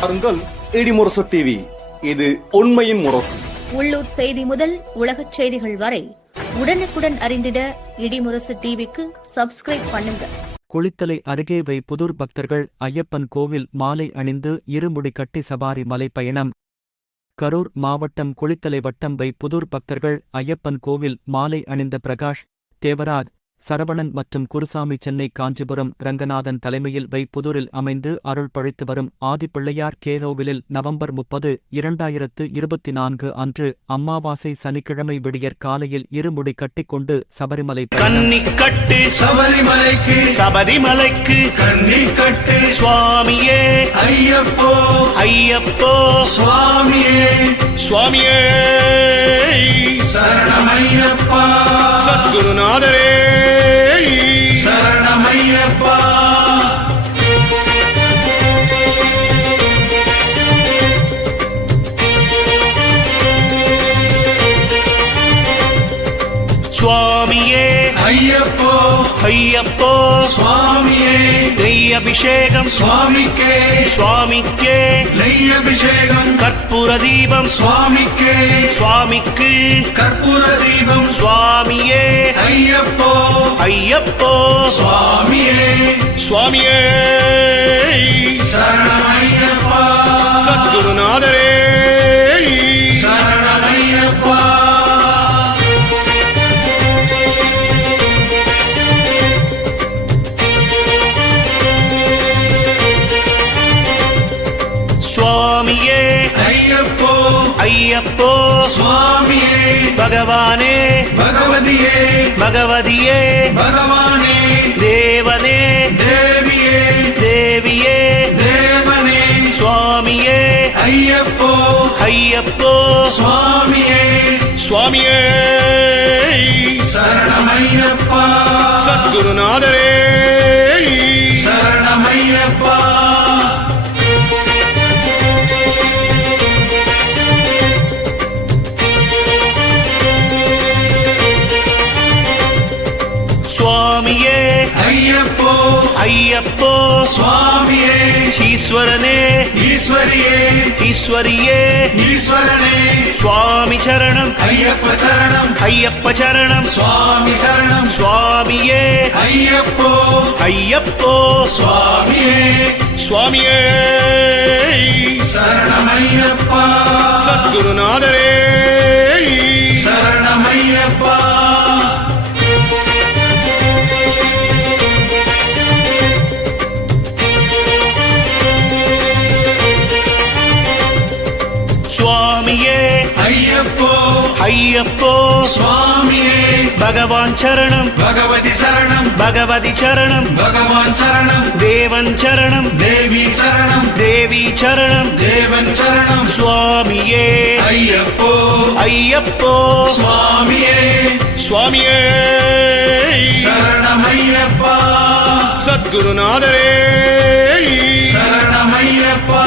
பாருங்கள் இடிமுரசு டிவி. இது உண்மையின் முரசு. உள்ளூர் செய்தி முதல் உலகச் செய்திகள் வரை உடனுக்குடன் அறிந்திட இடிமுரசு டிவிக்கு சப்ஸ்கிரைப் பண்ணுங்க. குளித்தலை அருகே புதூர் பக்தர்கள் ஐயப்பன் கோவில் மாலை அணிந்து இருமுடி கட்டி சபாரி மலை பயணம். கரூர் மாவட்டம் குளித்தலை வட்டம் புதூர் பக்தர்கள் ஐயப்பன் கோவில் மாலை அணிந்த பிரகாஷ், தேவராஜ், சரவணன் மற்றும் குருசாமி சென்னை காஞ்சிபுரம் ரங்கநாதன் தலைமையில் புதூரில் அமைந்து அருள் பழித்து வரும் ஆதிப்பிள்ளையார் கோவிலில் நவம்பர் 30, 2024 அன்று அமாவாசை சனிக்கிழமை விடியற் காலையில் இருமுடி கட்டிக்கொண்டு சபரிமலை கட்டு சபரிமலைக்கு சபரிமலைக்கு கண்ணி கட்டு சுவாமியே ஐயப்போ ஐயப்போ சுவாமியே சுவாமியே சரணமையப்பா சத்குருநாதரே சரணமையப்பா. சுவாமியே ஐயப்போ ஐயப்போ சுவாமியே நெய் அபிஷேகம் சுவாமிக்கே சுவாமிக்கே நெய் அபிஷேகம் கற்பூர தீபம் சுவாமிக்கே சுவாமிக்கு கற்பூர தீபம் சுவாமியே ஐயப்போ ஐயப்போ சுவாமியே சுவாமியே சரணமையப்பா சத்குருநாதரே சரணமையப்பா. சுவாமியே ஐயப்போ ஐயப்போ சுவாமியே பகவானே பகவதியே பகவதியே பகவானே தேவனே தேவியே தேவியே தேவனே சுவாமியே ஐயப்போ ஐயப்போ சுவாமியே சுவாமியே சரணமையப்பா சத்குருநாதரே சரணமையப்பா. சுவாமியே ஐயப்போ ஐயப்போ சுவாமியே ஈஸ்வரனே ஈஸ்வரியே ஈஸ்வரியே ஈஸ்வரனே சுவாமி சரணம் ஐயப்ப சரணம் ஐயப்ப சரணம் சுவாமி சரணம் சுவாமியே ஐயப்போ ஐயப்போ சுவாமியே சுவாமியே சரணமையப்பா சத்குருநாதரே சரணமையப்பா. சுவாமியே ஐயப்போ ஐயப்போ சுவாமியே பகவான் சரணம் பகவதி சரணம் பகவதி சரணம் பகவான் சரணம் தேவன் சரணம் தேவி சரணம் தேவி சரணம் தேவன் சரணம் சுவாமியே ஐயப்போ ஐயப்போ சுவாமியே சுவாமியே சரணமையப்பா சத்குருநாதரே சரணமையப்பா.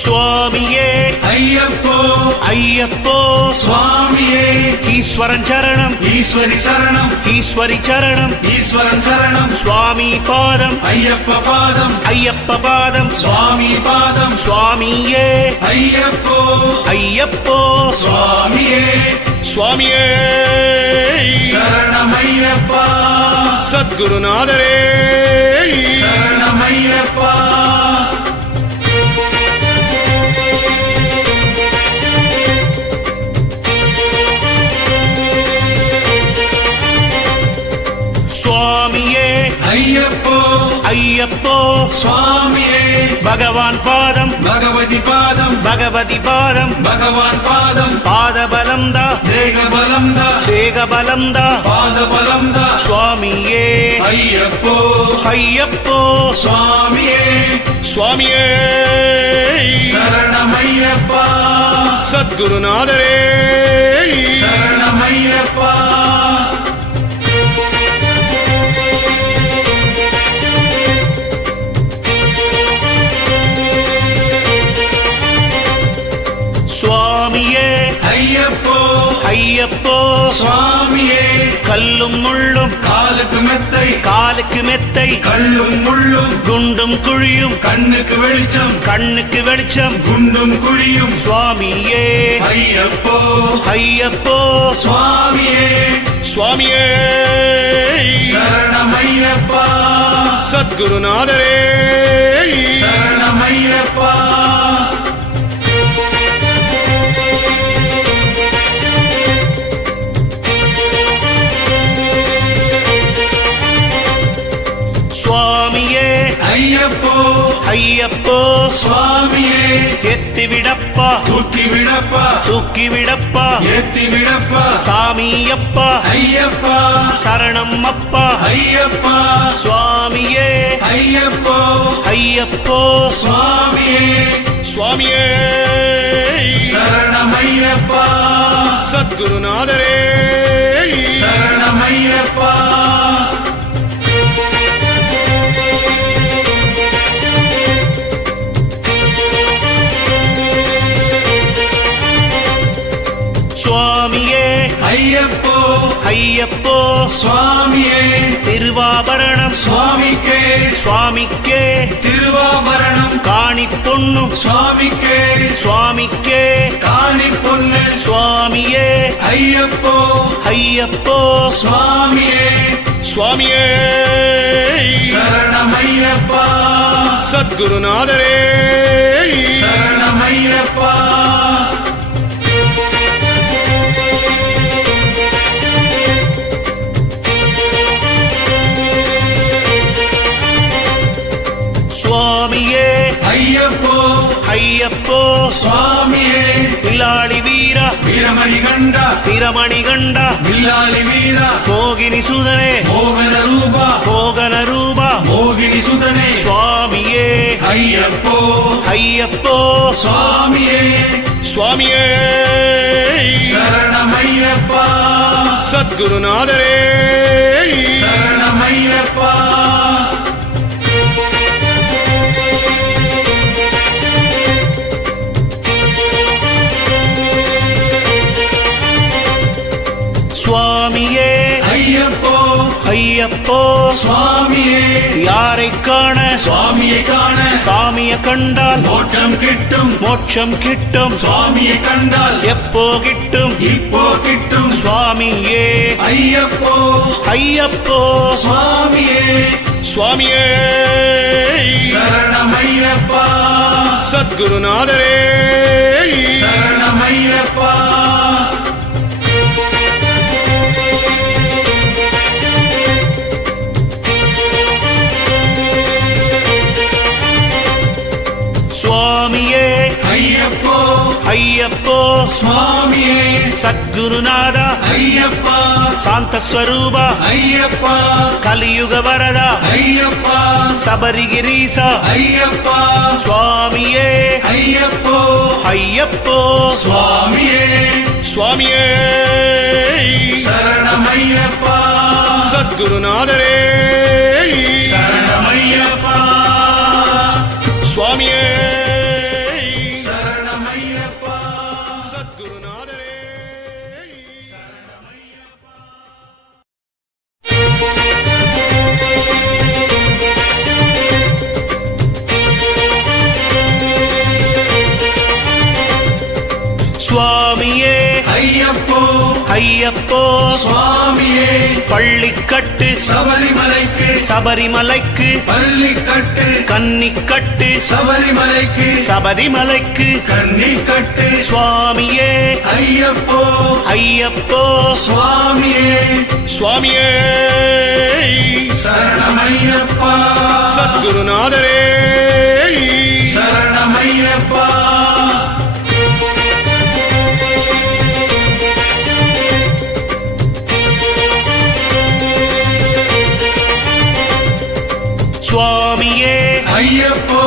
சுவாமியே ஐயப்போ ஐயப்போ சுவாமியே ஈஸ்வரன் சரணம் ஈஸ்வரி சரணம் ஈஸ்வரி சரணம் ஈஸ்வரன் சரணம் சுவாமி பாதம் ஐயப்ப பாதம் ஐயப்ப பாதம் சுவாமி பாதம் சுவாமியே ஐயப்போ ஐயப்போ சுவாமியே சுவாமியே சரணமையப்பா சத்குருநாதரே சரணமையப்பா. சுவாமியே ஐயப்போ ஐயப்போ சுவாமியே பகவான் பாதம் பகவதி பாதம் பகவதி பாதம் பகவான் பாதம் பாதபலம் தா தேகபலம் தா தேகபலம் தா பாதபலம் தா சுவாமியே ஐயப்போ ஐயப்போ சுவாமியே சுவாமியே சரணமையப்பா சத்குருநாதரே சரணமையப்பா. ஐயப்போ சுவாமியே கல்லும் முள்ளும் காலுக்கு மெத்தை காலுக்கு மெத்தை கல்லும் முள்ளும் குண்டும் குழியும் கண்ணுக்கு வெளிச்சம் கண்ணுக்கு வெளிச்சம் குண்டும் குழியும் சுவாமியே ஐயப்போ ஐயப்போ சுவாமியே சுவாமியே சரணமையப்பா சத்குருநாதரே சரணமையப்பா சுவாமியே ஐயப்போ ஐயப்போ சுவாமியே எத்தி விடப்பா தூக்கி விடப்பா தூக்கி விடப்பா ஏத்தி விடப்பா சாமியப்பா ஐயப்பா சரணம் அப்பா ஐயப்பா சுவாமியே ஐயப்போ ஐயப்போ சுவாமியே சுவாமியே சரணமையப்பா சத்குருநாதரே சரணமையப்பா சுவாமியே ஐயப்போ ஐயப்போ சுவாமியே திருவாபரணம் சுவாமிக்கே சுவாமிக்கே திருவாபரணம் காணி பொன்னும் சுவாமிக்கே சுவாமிக்கே காணி பொண்ணு சுவாமியே ஐயப்போ ஐயப்போ சுவாமியே சுவாமியே சரணமையப்பா சத்குருநாதரே சரணமையப்பா சுவாமியே ஐயப்போ ஐயப்போ சுவாமியே வில்லாளி வீரா வீரமணி கண்டா வீரமணி கண்டா வில்லாளி வீரா மோகினி சுதனே மோகன ரூபா மோகன ரூபா மோகினி சுதனே சுவாமியே ஐயப்போ ஐயப்போ சுவாமியே சுவாமியே சரணமையப்பா சத்குருநாதரே சரணமையப்பா சுவாமியே ஐயப்போ ஐயப்போ சுவாமியே யாரை காண சுவாமியை காண சாமியை கண்டால் மோட்சம் கிட்டும் மோட்சம் கிட்டும் சுவாமியை கண்டால் எப்போ கிட்டும் இப்போ கிட்டும் சுவாமியே ஐயப்போ ஐயப்போ சுவாமியே சுவாமியே சரணமையப்பா சத்குருநாதரே சரணமையப்பா சுவாமியே ஐயப்போ ஐயப்போ சுவாமியே சத்குருநாதா ஐயப்பா சாந்த ஸ்வரூபா ஐயப்பா கலியுக வரதா ஐயப்பா சபரிகிரீசா ஐயப்பா சுவாமியே ஐயப்போ ஐயப்போ சுவாமியே சுவாமியே சரணமையப்பா சத்குருநாதரே சரணமையப்பா சுவாமியே சரணமையப்பா சத்குருநாதரே சுவாமியே ஐயப்போ ஐயப்போ சுவாமியே பள்ளிக்கட்டு சபரிமலைக்கு சபரிமலைக்கு பள்ளிக்கட்டு கன்னிக்கட்டு சபரிமலைக்கு சபரிமலைக்கு கன்னிக்கட்டு சுவாமியே ஐயப்போ ஐயப்போ சுவாமியே சுவாமியே சரணமையப்பா சத்குருநாதரே சரணமையப்பா சுவாமியே ஐயப்போ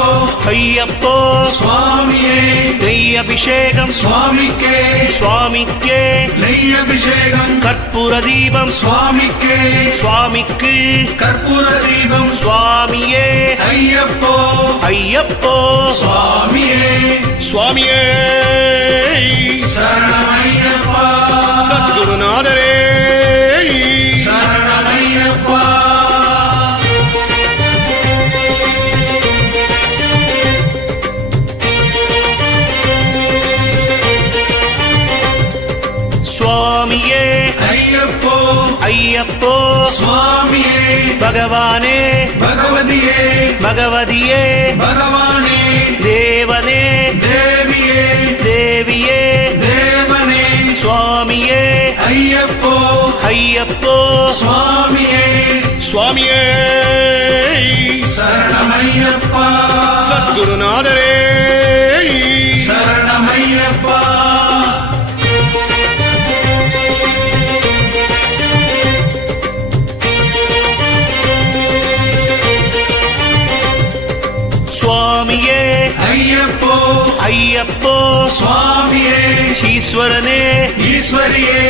ஐயப்போ சுவாமியே நெய் அபிஷேகம் சுவாமிக்கே சுவாமிக்கே நெய் அபிஷேகம் கற்பூர தீபம் சுவாமிக்கே சுவாமிக்கு கற்பூர தீபம் சுவாமியே ஐயப்போ ஐயப்போ சுவாமியே சுவாமியே சரணமையப்பா ஐயப்போ சுவாமியே பகவானே பகவதியே பகவதியே பகவானே தேவனே தேவியே தேவியே தேவனே சுவாமியே ஐயப்போ ஐயப்போ சுவாமியே சுவாமியே சரணமையப்பா சத்குருநாதரே சரணமையப்பா சுவாமியே ஐயப்போ ஐயப்போ சுவாமியே ஈஸ்வரனே ஈஸ்வரியே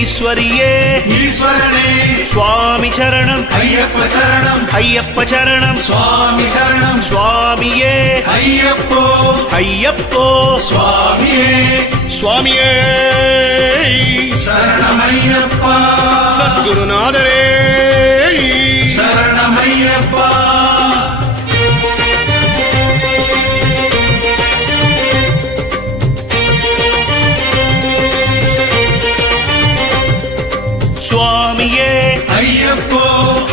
ஈஸ்வரியே ஈஸ்வரனே சுவாமி சரணம் ஐயப்ப சரணம் ஐயப்ப சரணம் சுவாமி சரணம் சுவாமியே ஐயப்போ ஐயப்போ சுவாமியே சுவாமியே சரணமையப்பா சத்குருநாதரே சரணமையப்பா சுவாமியே ஐயப்போ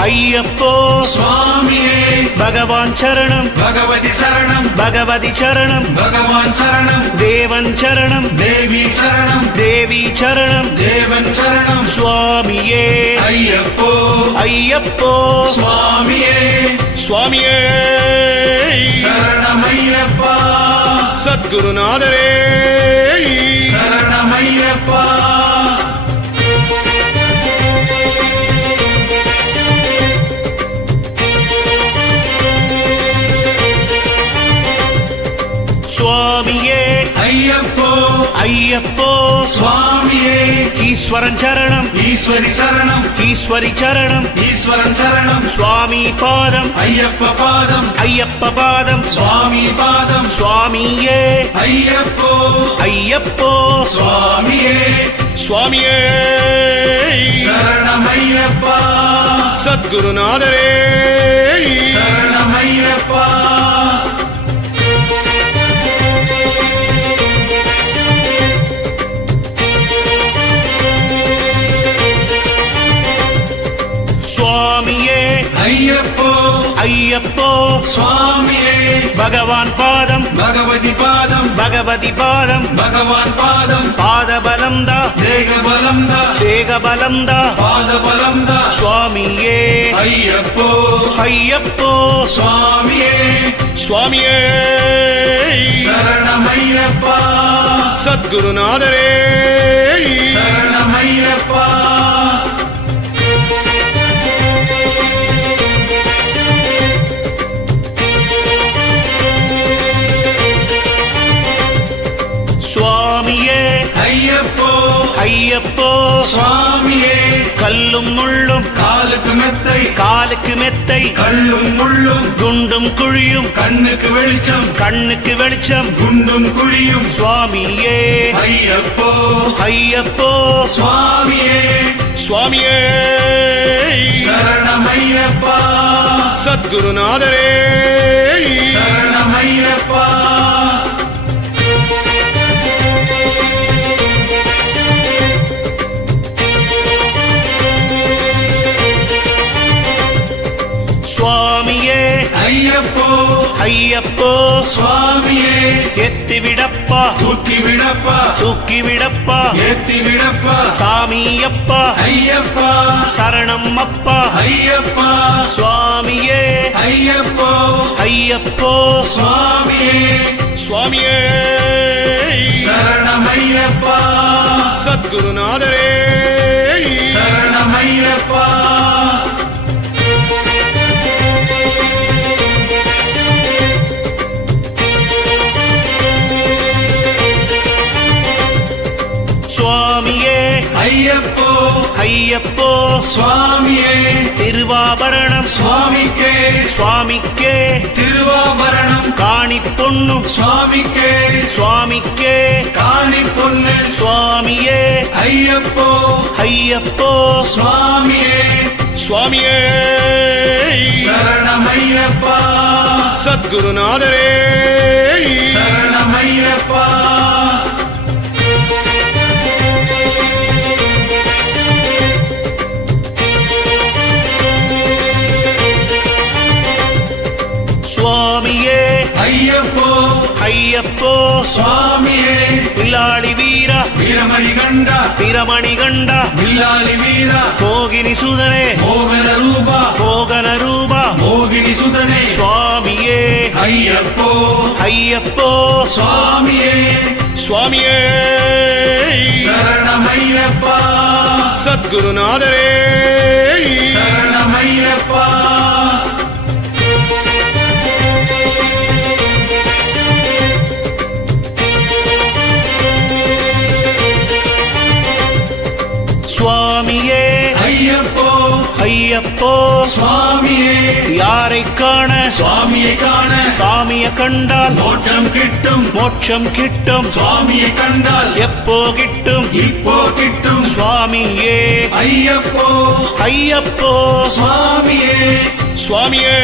ஐயப்போ சுவாமியே பகவான் சரணம் பகவதி சரணம் பகவதி சரணம் பகவான் சரணம் தேவன் சரணம் தேவி சரணம் தேவி சரணம் தேவன் சரணம் சுவாமியே ஐயப்போ ஐயப்போ சுவாமியே சுவாமியே சரணமையப்பா சத்குருநாதரே சரணமையப்பா சுவாமியே ஐயப்போ ஐயப்போ சுவாமியே ஈஸ்வரன் சரணம் ஈஸ்வரி சரணம் ஈஸ்வரி சரணம் ஈஸ்வரன் சரணம் சுவாமி பாதம் ஐயப்ப பாதம் ஐயப்ப பாதம் சுவாமி பாதம் சுவாமியே ஐயப்போ ஐயப்போ சுவாமியே சுவாமியே சரணமையப்பா சத்குருநாதரே சரணமையப்பா சுவாமியே ஐயப்போ ஐயப்போ சுவாமியே பகவான் பாதம் பகவதி பாதம் பகவதி பாதம் பகவான் பாதம் பாதபலம் தா தேகபலம் தா தேகபலம் தா பாதபலம் தா சுவாமியே ஐயப்போ ஐயப்போ சுவாமியே சுவாமியே சரணமையப்பா சத்குருநாதரே சரணமையப்பா சுவாமியே ஐயப்போ ஐயப்போ சுவாமியே கல்லும் முள்ளும் காலுக்கு மெத்தை காலுக்கு மெத்தை கல்லும் முள்ளும் குண்டும் குழியும் கண்ணுக்கு வெளிச்சம் கண்ணுக்கு வெளிச்சம் குண்டும் குழியும் சுவாமியே ஐயப்போ ஐயப்போ சுவாமியே சுவாமியே சரணமையப்பா சத்குருநாதரே சரணமையப்பா சுவாமியே ஐயப்போ ஐயப்போ சுவாமியே எத்தி விடப்பா தூக்கி விடப்பா தூக்கி விடப்பா ஏத்தி விடப்பா சாமியப்பா ஐயப்பா சரணம் அப்பா ஐயப்பா சுவாமியே ஐயப்போ ஐயப்போ சுவாமியே சுவாமியே சரணமையப்பா சத்குருநாதரே சரணமையப்பா சுவாமியே ஐயப்போ ஐயப்போ சுவாமியே திருவாபரணம் சுவாமிக்கே சுவாமிக்கே திருவாபரணம் காணி பொன்னும் சுவாமிக்கே சுவாமிக்கே காணி பொண்ணு சுவாமியே ஐயப்போ ஐயப்போ சுவாமியே சுவாமியே சரணமையப்பா சத்குருநாதரே சரணமையப்பா சுவாமியே ஐயப்போ ஐயப்போ சுவாமியே வில்லாளி வீரா வீரமணி கண்டா வீரமணி கண்டா வில்லாளி வீரா மோகினி சுதனே மோகன ரூபா மோகன ரூபா மோகினி சுதனே சுவாமியே ஐயப்போ ஐயப்போ சுவாமியே சுவாமியே சரணமையப்பா சத்குருநாதரே சரணமையப்பா சுவாமியே ஐயப்போ ஐயப்போ சுவாமியே யாரை காண சுவாமியை காண சாமிய கண்டால் மோட்சம் கிட்டும் மோட்சம் கிட்டும் சுவாமியை கண்டால் எப்போ கிட்டும் இப்போ கிட்டும் சுவாமியே ஐயப்போ ஐயப்போ சுவாமியே சுவாமியே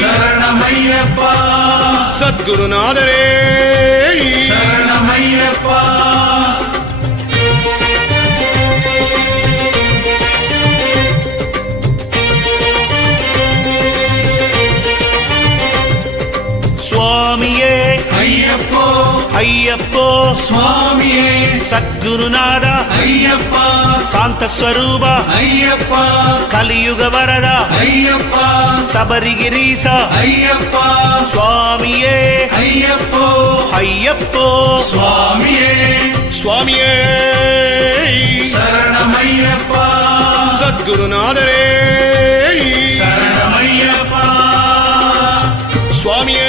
சரணமையப்பா சத்குருநாதரே சரணமையப்பா சுவாமியே ஐயப்போ ஐயப்போ சுவாமியே சத்குருநாதா ஐயப்பா சாந்த ஸ்வரூபா ஐயப்பா கலியுக வரதா ஐயப்பா சபரிகிரீசா ஐயப்பா சுவாமியே ஐயப்போ ஐயப்போ சுவாமியே சுவாமியே சரணமையப்பா சத்குருநாதரே சரணமையப்பா சுவாமியே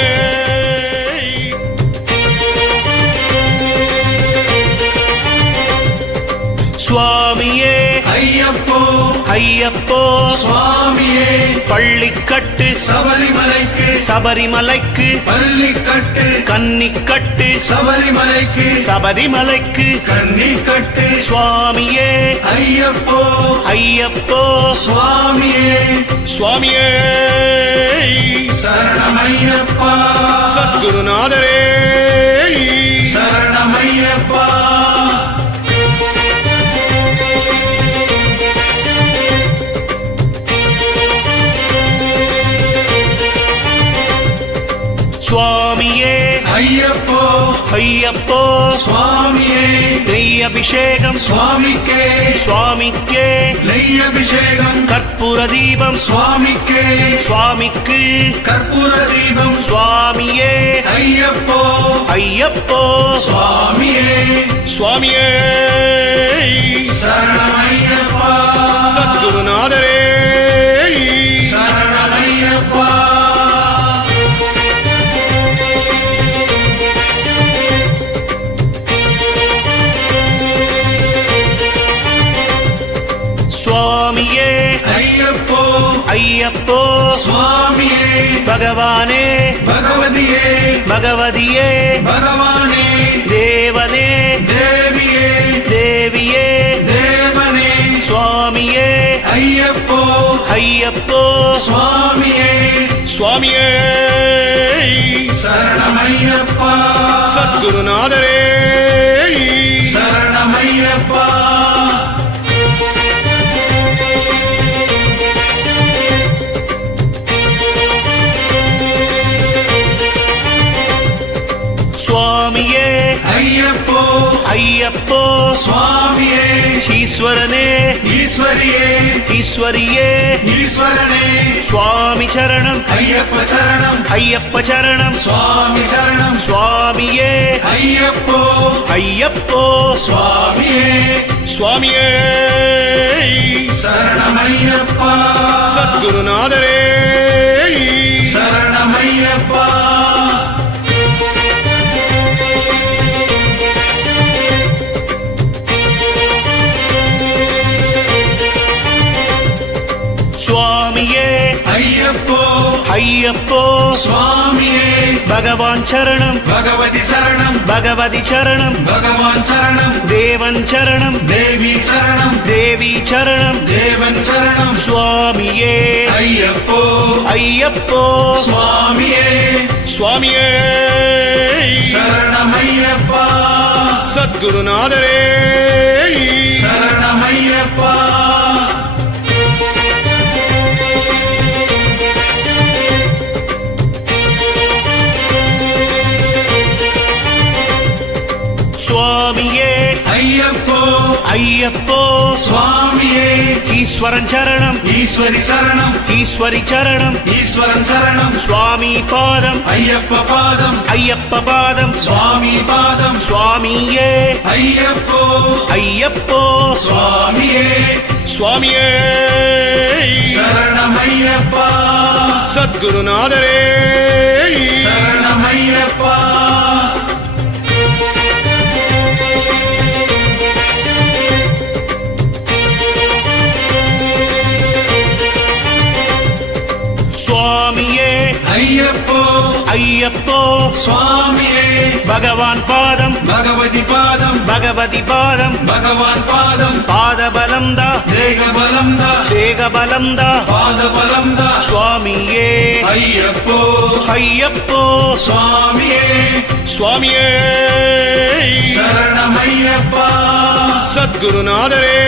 சுவாமியே ஐயப்போ ஐயப்போ சுவாமியே பள்ளிக்கட்டு சபரிமலைக்கு சபரிமலைக்கு பள்ளிக்கட்டு கன்னிக்கட்டு சபரிமலைக்கு சபரிமலைக்கு கன்னிக்கட்டு சுவாமியே ஐயப்போ ஐயப்போ சுவாமியே சுவாமியே சரணமையப்பா சத்குருநாதரே சரணமையப்பா சுவாமியே ஐயப்போ ஐயப்போ சுவாமியே நெய் அபிஷேகம் சுவாமிக்கே சுவாமிக்கே நெய் அபிஷேகம் கற்பூர தீபம் சுவாமிக்கே சுவாமிக்கு கற்பூர தீபம் சுவாமியே ஐயப்போ ஐயப்போ சுவாமியே சுவாமியே சரணமையப்பா சத்குருநாதரே சரணமையப்பா சுவாமியே ஐயப்போ ஐயப்போ சுவாமியே பகவானே பகவதியே பகவதியே பகவானே தேவனே தேவியே தேவியே தேவனே சுவாமியே ஐயப்போ ஐயப்போ சுவாமியே சுவாமியே சரணமையப்பா சத்குருநாதரே சரணமையப்பா சுவாமியே ஐயப்போ ஐயப்போ சுவாமியே ஈஸ்வரனே ஈஸ்வரியே ஈஸ்வரியே ஈஸ்வரனே சுவாமி சரணம் ஐயப்ப சரணம் ஐயப்ப சரணம் சுவாமி சரணம் சுவாமியே ஐயப்போ ஐயப்போ சுவாமியே சுவாமியே சரணமையப்பா சத்குருநாதரே சரணமையப்பா சுவாமியே ஐயப்போ ஐயப்போ சுவாமியே பகவான் சரணம் பகவதி சரணம் பகவதி சரணம் பகவான் சரணம் தேவன் சரணம் தேவி சரணம் தேவி சரணம் தேவன் சரணம் சுவாமியே ஐயப்போ ஐயப்போ சுவாமியே சுவாமியே சரணமையப்பா சத்குருநாதரே சரணமையப்பா சுவாமியே ஐயப்போ ஐயப்போ சுவாமியே ஈஸ்வரன் சரணம் ஈஸ்வரி சரணம் ஈஸ்வரி சரணம் ஈஸ்வரன் சரணம் சுவாமி பாதம் ஐயப்ப பாதம் ஐயப்ப பாதம் சுவாமி பாதம் சுவாமியே ஐயப்போ ஐயப்போ சுவாமியே சுவாமியே சரணமையப்பா சத்குருநாதரே சரணமையப்பா சுவாமியே ஐயப்போ ஐயப்போ சுவாமியே பகவான் பாதம் பகவதி பாதம் பகவதி பாதம் பகவான் பாதம் பாதபலம் தா தேகபலம் தா தேகபலம் தா பாதபலம் தா சுவாமியே ஐயப்போ ஐயப்போ சுவாமியே சுவாமியே சரணமையப்பா சத்குருநாதரே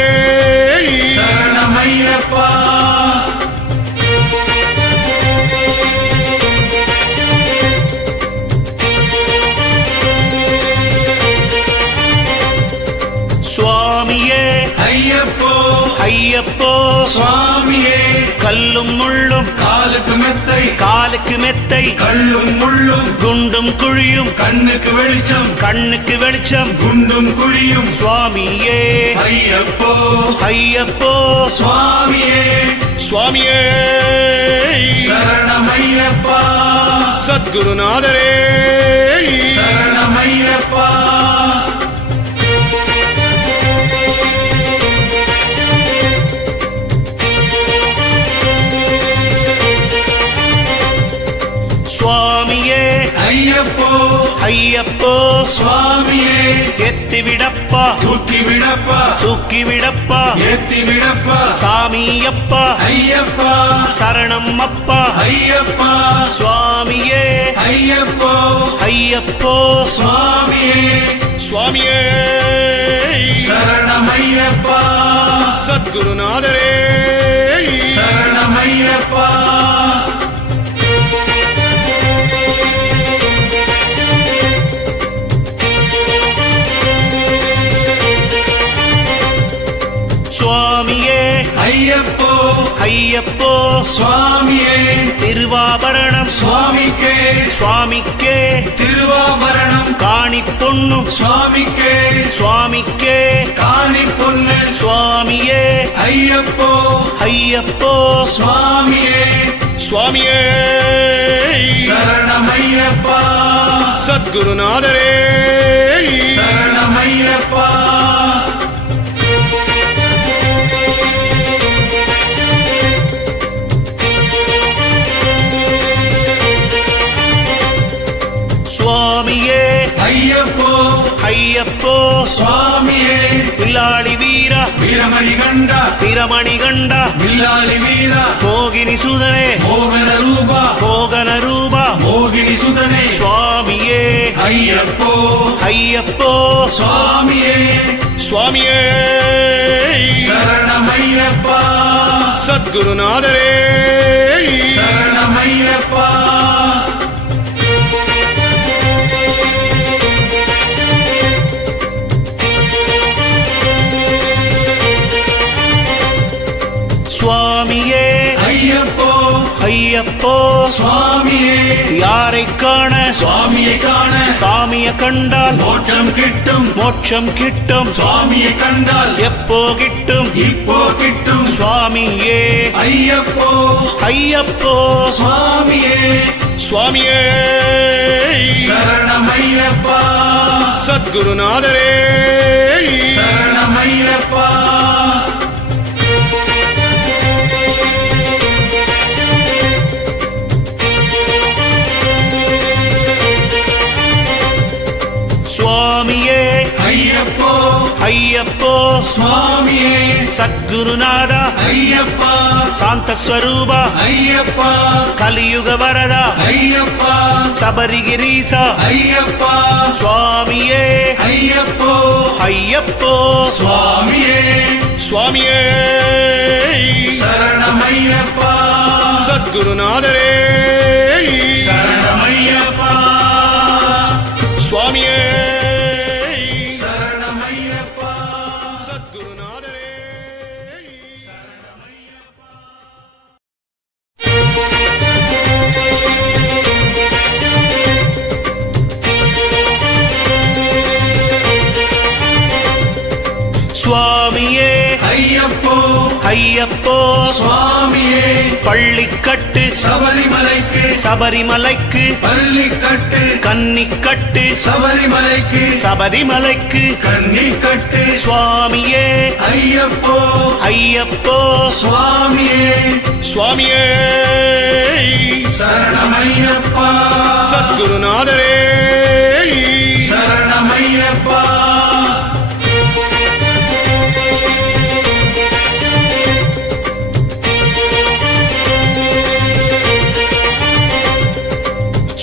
சரணமையப்பா சுவாமியே ஐயப்போ ஐயப்போ சுவாமியே கல்லும் முள்ளும் காலுக்கு மெத்தை காலுக்கு மெத்தை கல்லும் முள்ளும் குண்டும் குழியும் கண்ணுக்கு வெளிச்சம் கண்ணுக்கு வெளிச்சம் குண்டும் குழியும் சுவாமியே ஐயப்போ ஐயப்போ சுவாமியே சுவாமியே சரணமையப்பா சத்குருநாதரே சரணமையப்பா சுவாமியே ஐயப்போ ஐயப்போ சுவாமியே எத்தி விடப்பா தூக்கி விடப்பா தூக்கி விடப்பா ஏத்தி விடப்பா சாமியப்பா ஐயப்பா சரணம் அப்பா ஐயப்பா சுவாமியே ஐயப்போ ஐயப்போ சுவாமியே சுவாமியே சரணமையப்பா சத்குருநாதரே சரணமையப்பா சுவாமியே ஐயப்போ ஐயப்போ சுவாமியே திருவாபரணம் சுவாமிக்கே சுவாமிக்கே திருவாபரணம் காணி பொன்னும் சுவாமிக்கே சுவாமிக்கே காணி பொண்ணு சுவாமியே ஐயப்போ ஐயப்போ சுவாமியே சுவாமியே சரணமையப்பா சத்குருநாதரே சரணமையப்பா சுவாமியே ஐயப்போ ஐயப்போ சுவாமியே வில்லாளி வீரா வீரமணி கண்டா பிரமணி கண்டா வில்லாளி வீரா மோகினி சுதனே மோகன ரூபா மோகன ரூபா மோகினி சுதனே சுவாமியே ஐயப்போ ஐயப்போ சுவாமியே சுவாமியே சரணமையப்பா சத்குருநாதரே சரணமையப்பா சுவாமியே ஐயப்போ ஐயப்போ சுவாமியே யாரை காண சுவாமியை காண சாமிய கண்டால் மோட்சம் கிட்டும் மோட்சம் கிட்டும் சுவாமியை கண்டால் எப்போ கிட்டும் இப்போ கிட்டும் சுவாமியே ஐயப்போ ஐயப்போ சுவாமியே சுவாமியே சரணமையப்பா சத்குருநாதரே சரணமையப்பா சுவாமியே ஐயப்போ ஐயப்போ சுவாமியே சத்குருநாதா ஐயப்பா சாந்தஸ்வரூபா ஐயப்பா கலியுக வரதா ஐயப்பா சபரிகிரீசா ஐயப்பா சுவாமியே ஐயப்போ ஐயப்போ சுவாமியே சுவாமியே சரணமையப்பா சத்குருநாதரே சரணமையப்பா சுவாமியே சரண ஐயப்போ சுவாமியே பள்ளிக்கட்டு சபரிமலைக்கு சபரிமலைக்கு பள்ளிக்கட்டு கன்னிக்கட்டு சபரிமலைக்கு சபரிமலைக்கு கன்னிக்கட்டு சுவாமியே ஐயப்போ ஐயப்போ சுவாமியே சுவாமியே சரணமையப்பா சத்குருநாதரே சரணமையப்பா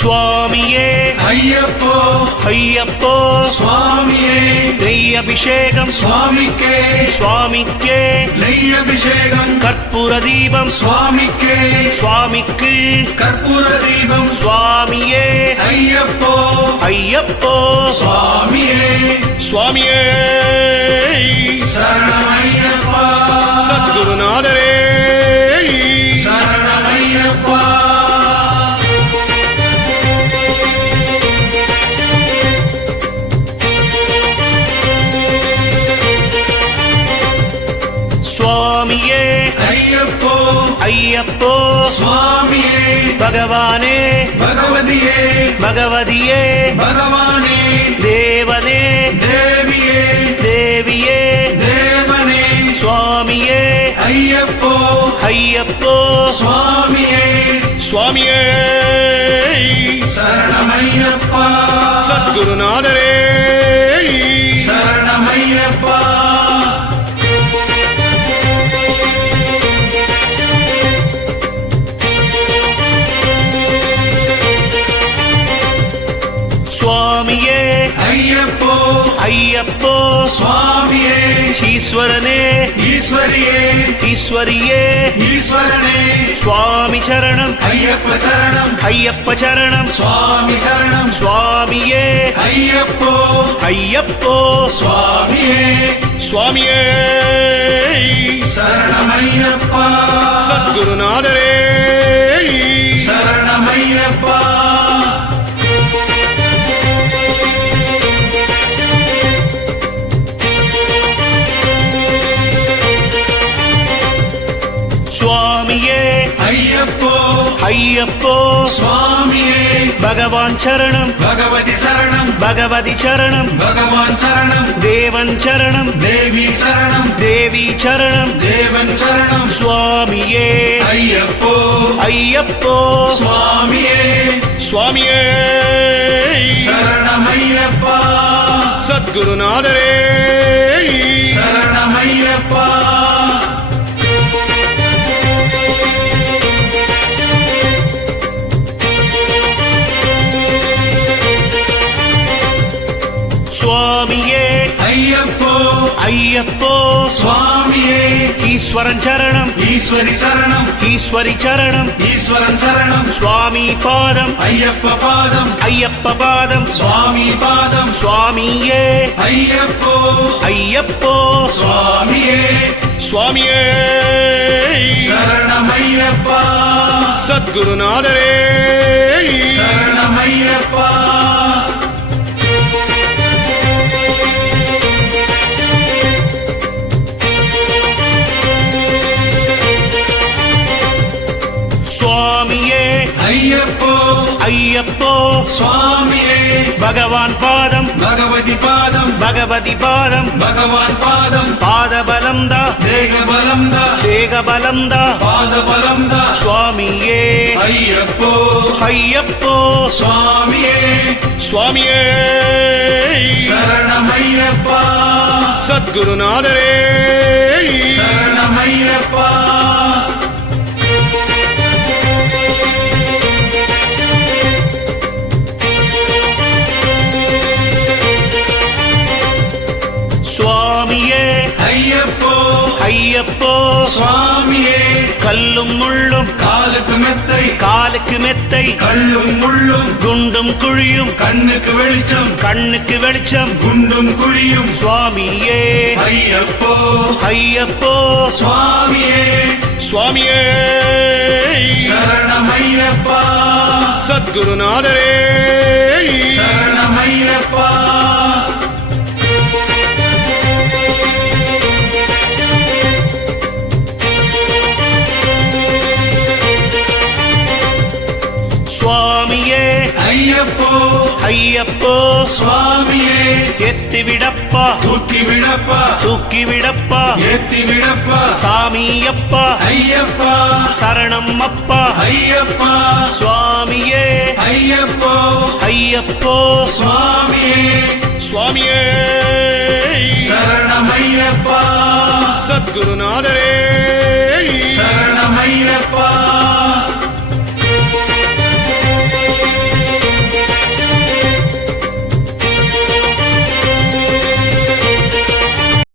சுவாமியே ஐயப்போ ஐயப்போ சுவாமியே நெய் அபிஷேகம் சுவாமிக்கே சுவாமிக்கே நெய் அபிஷேகம் கற்பூர தீபம் சுவாமிக்கே சுவாமிக்கு கற்பூர தீபம் சுவாமியே ஐயப்போ ஐயப்போ சுவாமியே சுவாமியே சரணமையப்பா சத்குருநாதரே சரணமையப்பா சுவாமியே ஐயப்போ ஐயப்போ சுவாமியே பகவானே பகவதியே பகவதியே பகவானே தேவனே தேவியே தேவியே தேவனே சுவாமியே ஐயப்போ ஐயப்போ சுவாமியே சுவாமியே சரணமையப்பா சத்குருநாதரே சரணமையப்பா சுவாமியே ஐயப்போ ஐயப்போ சுவாமியே ஈஸ்வரனே ஈஸ்வரியே ஈஸ்வரியே ஈஸ்வரனே சுவாமி சரணம் ஐயப்ப சரணம் ஐயப்ப சரணம் சுவாமி சரணம் சுவாமியே ஐயப்போ ஐயப்போ சுவாமியே சுவாமியே சரணமையப்பா சத்குருநாதரே சரணமையப்பா சுவாமியே ஐயப்போ ஐயப்போ சுவாமியே பகவான் சரணம் பகவதி சரணம் பகவதி சரணம் பகவான் சரணம் தேவன் சரணம் தேவி சரணம் தேவி சரணம் தேவன் சரணம் சுவாமியே ஐயப்போ ஐயப்போ சுவாமியே சுவாமியே சரணமையப்பா சத்குருநாதரே சரணமையப்பா சுவாமியே ஐயப்போ ஐயப்போ சுவாமியே ஈஸ்வரன் சரணம் ஈஸ்வரி சரணம் ஈஸ்வரி சரணம் ஈஸ்வரன் சரணம் சுவாமி பாதம் ஐயப்ப பாதம் ஐயப்ப பாதம் சுவாமி பாதம் சுவாமியே ஐயப்போ ஐயப்போ சுவாமியே சுவாமியே சரணமையப்பா சத்குருநாதரே சரணமையப்பா சுவாமியே ஐயப்போ ஐயப்போ சுவாமியே பகவான் பாதம் பகவதி பாதம் பகவதி பாதம் பகவான் பாதம் பாதபலம் தா தேக பலம் தா தேகபலம் தா பாத பலம் தா சுவாமியே ஐயப்போ ஐயப்போ சுவாமியே சுவாமியே சரணமையப்பா சத்குருநாதரே சரணமையப்பா சுவாமியே ஐயப்போ ஐயப்போ சுவாமியே கல்லும் முள்ளும் காலுக்கு மெத்தை காலுக்கு மெத்தை கல்லும் முள்ளும் குண்டும் குழியும் கண்ணுக்கு வெளிச்சம் கண்ணுக்கு வெளிச்சம் குண்டும் குழியும் சுவாமியே ஐயப்போ ஐயப்போ சுவாமியே சுவாமியே சரணமையப்பா சத்குருநாதரே சரணமையப்பா ஐயப்போ ஐயப்போ சுவாமியே எத்தி விடப்பா தூக்கி விடப்பா தூக்கி விடப்பா ஏத்தி விடப்பா சாமியப்பா ஐயப்பா சரணம் அப்பா ஐயப்பா சுவாமியே ஐயப்போ ஐயப்போ சுவாமியே சுவாமியே சரணமையப்பா சத்குருநாதரே